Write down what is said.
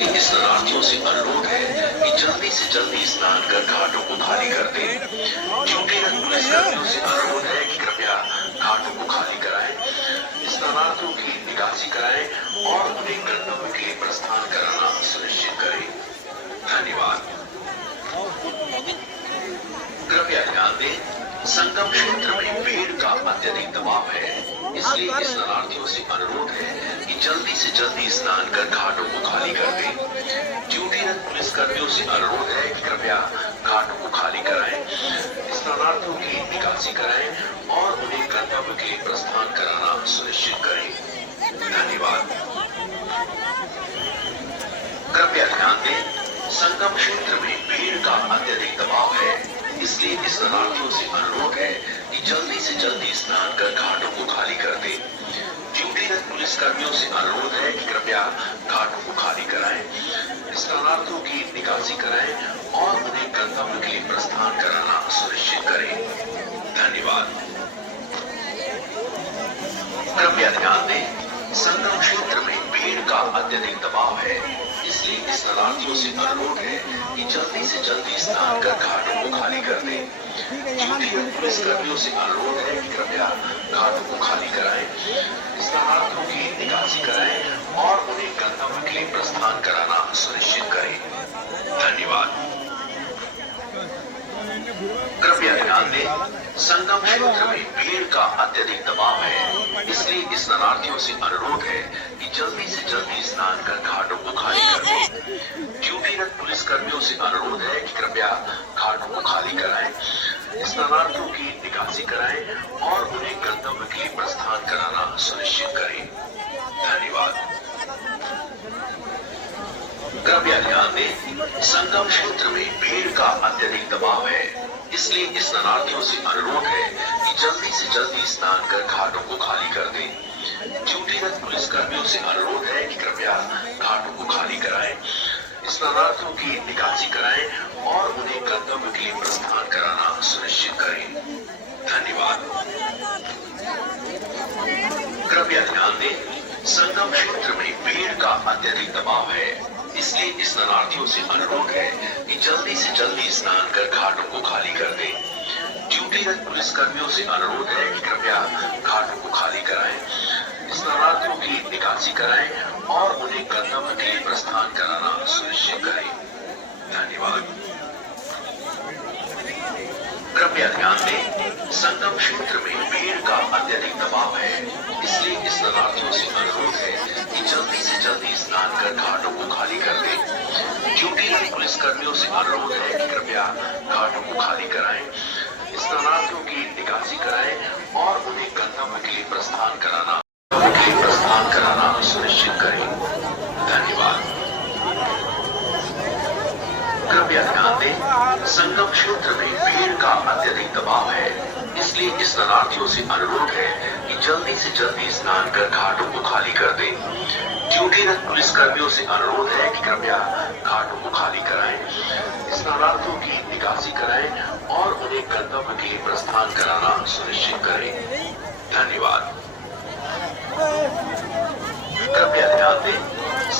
स्नानार्थियों से अनुरोध है कि जल्दी से जल्दी स्नान कर घाटों को खाली कर दें। ड्यूटीरत पुलिसकर्मियों से अनुरोध है कि कृपया घाटों को खाली कराएं, स्नानार्थियों की निकासी कराएं और उन्हें गंतव्य के लिए प्रस्थान कराना सुनिश्चित करें। धन्यवाद। कृपया ध्यान दें, संगम क्षेत्र में भीड़ का अत्यधिक दबाव है, इसलिए स्नानार्थियों से अनुरोध है कि जल्दी से जल्दी स्नान कर घाटों को खाली कर दें। ड्यूटीरत पुलिसकर्मियों से अनुरोध है कि कृपया घाटों को खाली कराएं, स्नानार्थियों की निकासी कराएं और उन्हें गंतव्य के लिए प्रस्थान कराना सुनिश्चित करें। धन्यवाद। कृपया ध्यान दें, संगम क्षेत्र में भीड़ का अत्यधिक दबाव है, इसलिए स्नानार्थियों से अनुरोध है कि जल्दी से जल्दी स्नान कर घाटों को खाली कर दें। ड्यूटीरत पुलिसकर्मियों से अनुरोध है कि कृपया घाटों को खाली कराएं, स्नानार्थियों की निकासी कराएं और उन्हें गंतव्य के लिए प्रस्थान कराना सुनिश्चित करें। धन्यवाद। कृपया ध्यान दें, संगम क्षेत्र में भीड़ का अत्यधिक दबाव है, इसलिए स्नानार्थियों से अनुरोध है कि जल्दी से जल्दी स्नान कर घाटों को खाली कर दें। ड्यूटीरत पुलिसकर्मियों से अनुरोध है कि कृपया घाटों को खाली कराएं, स्नानार्थियों की निकासी कराएं और उन्हें गंतव्य के लिए प्रस्थान कराना सुनिश्चित करें। धन्यवाद। कृपया ध्यान दें, संगम क्षेत्र में भीड़ का अत्यधिक दबाव है, इसलिए स्नानार्थियों से अनुरोध है कि जल्दी से जल्दी स्नान कर घाटों को खाली कर दें। ड्यूटीरत पुलिसकर्मियों से अनुरोध है कि कृपया घाटों को खाली कराएं, स्नानार्थियों की निकासी कराएं और उन्हें गंतव्य के लिए प्रस्थान कराना सुनिश्चित करें। धन्यवाद। कृपया ध्यान दें, संगम क्षेत्र में भीड़ का अत्यधिक दबाव है, इसलिए स्नानार्थियों से अनुरोध है कि जल्दी से जल्दी स्नान कर घाटों को खाली कर दें। ड्यूटीरत पुलिसकर्मियों से अनुरोध है कि कृपया घाटों को खाली कराएं, स्नानार्थियों की निकासी कराएं और उन्हें गंतव्य के लिए प्रस्थान कराना सुनिश्चित करें। धन्यवाद। कृपया ध्यान दें, संगम क्षेत्र में भीड़ का अत्यधिक दबाव है, इसलिए स्नानार्थियों से अनुरोध है कि जल्दी से जल्दी स्नान कर घाटों को खाली कर दें। ड्यूटीरत पुलिसकर्मियों से अनुरोध है कि कृपया घाटों को खाली कराएं, स्नानार्थियों की निकासी कराएं और उन्हें गंतव्य के लिए प्रस्थान कराना सुनिश्चित करें। धन्यवाद। कृपया ध्यान दें, संगम क्षेत्र में भीड़ का अत्यधिक दबाव है, इसलिए स्नानार्थियों से अनुरोध है कि जल्दी से जल्दी स्नान कर घाटों को खाली कर दें। ड्यूटीरत पुलिसकर्मियों से अनुरोध है कि कृपया घाटों को खाली कराएं, स्नानार्थियों की निकासी कराएं और उन्हें गंतव्य के लिए प्रस्थान कराना सुनिश्चित करें। धन्यवाद। कृपया ध्यान दें, संगम क्षेत्र में भीड़ का अत्यधिक दबाव है, इसलिए स्नानार्थियों से अनुरोध है कि जल्दी से जल्दी स्नान कर घाटों को खाली कर दें। ड्यूटीरत पुलिसकर्मियों से अनुरोध है कि कृपया घाटों को खाली कराएं, स्नानार्थियों की निकासी कराएं और उन्हें गंतव्य के लिए प्रस्थान कराना सुनिश्चित करें। धन्यवाद। कृपया ध्यान दें,